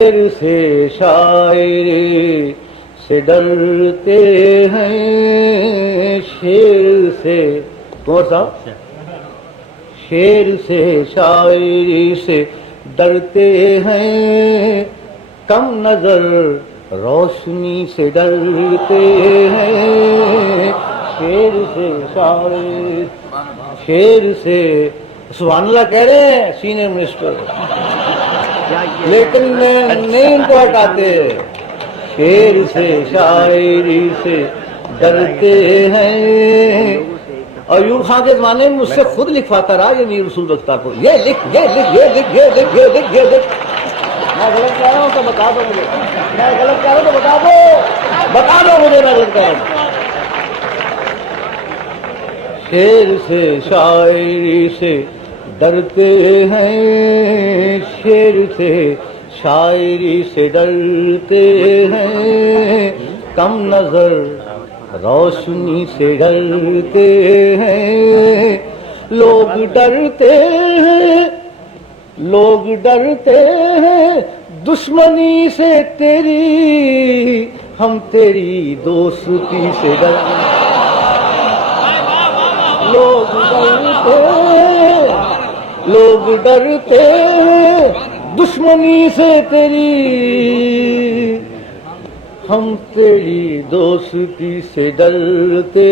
शेर से शायरी से डरते हैं, शेर से कौन सा शेर से शायरी से डरते हैं, कम नजर रोशनी से डरते हैं। शेर से शायरी, शेर से सुभान अल्लाह कह रहे हैं सीनियर मिनिस्टर, लेकिन नहीं इनको हटाते। शेर से शायरी से डरते हैं। अयूब खान के जमाने में मुझसे खुद लिखवाता रहा ये मीर रसूल बख्तापुर, ये लिख ये लिख ये लिख ये लिख ये लिख ये लिख। मैं गलत कह रहा हूँ तो बता दो मुझे, मैं गलत कह रहा हूँ तो बता दो मुझे मैं गलत कह रहा हूँ। शेर से शायरी से डरते हैं, शेर से शायरी से डरते हैं, कम नजर रोशनी से डरते हैं। लोग डरते हैं दुश्मनी से तेरी, हम तेरी दोस्ती से डरते। लोग डरते हैं दुश्मनी से तेरी, हम तेरी दोस्ती से डरते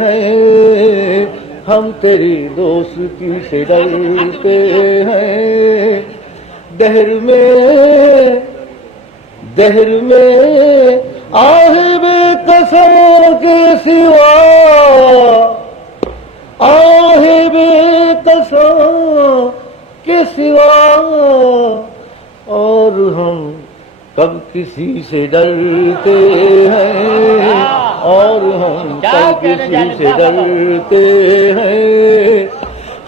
हैं, हम तेरी दोस्ती से डरते हैं। दहर में आहे बेकसों के सिवा, आहे बेकसों के सिवा, और हम कब किसी से डरते हैं, और हम कब किसी से डरते हैं।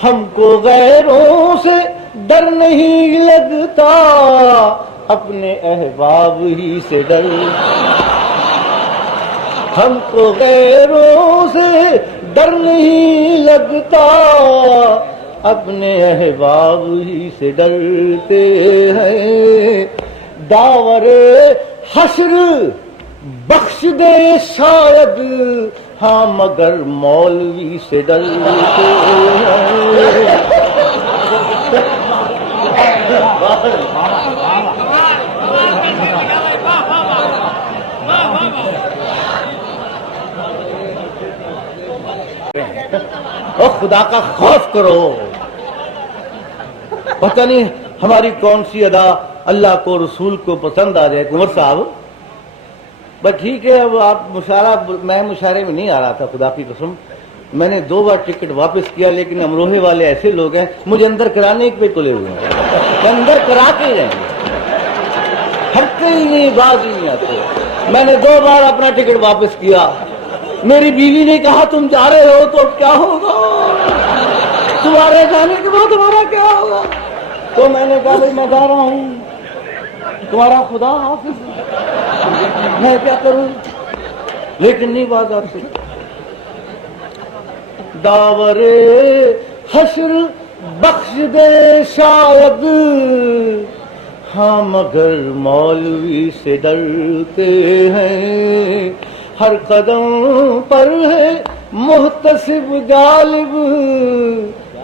हमको गैरों से डर नहीं लगता, अपने अहबाब ही से डर। हमको गैरों से डर नहीं लगता, अपने अहबाब ही से डरते हैं। दावरे हश्र बख्श दे शायद, हाँ मगर मौलवी से डरते हैं। और खुदा का खौफ करो। पता नहीं हमारी कौन सी अदा अल्लाह को रसूल को पसंद आ जाए। कुंवर साहब बस ठीक है, अब आप मैं मुशारे में नहीं आ रहा था, खुदा की कसम। मैंने 2 बार टिकट वापस किया, लेकिन अमरोहे वाले ऐसे लोग हैं मुझे अंदर कराने पे तुले हुए हैं, अंदर करा के जाएंगे, हटते ही नहीं, बाज ही नहीं आते। मैंने 2 बार अपना टिकट वापस किया। मेरी बीवी ने कहा तुम जा रहे हो तो क्या होगा, तुम्हारे जाने के बाद तुम्हारा क्या होगा। तो मैंने कहा भाई मैं जा रहा हूँ, तुम्हारा खुदा हाफिज, मैं क्या करूं। लेकिन नहीं बात आपसे। दावरे हश्र बख्श दे शायद, हाँ मगर मौलवी से डरते हैं। हर कदम पर है मुहतसिब गालिब,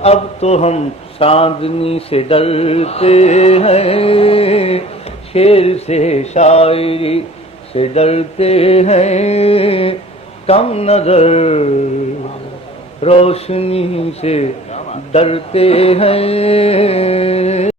अब तो हम चांदनी से डरते हैं। शेर से शायरी से डरते हैं, कम नजर रोशनी से डरते हैं।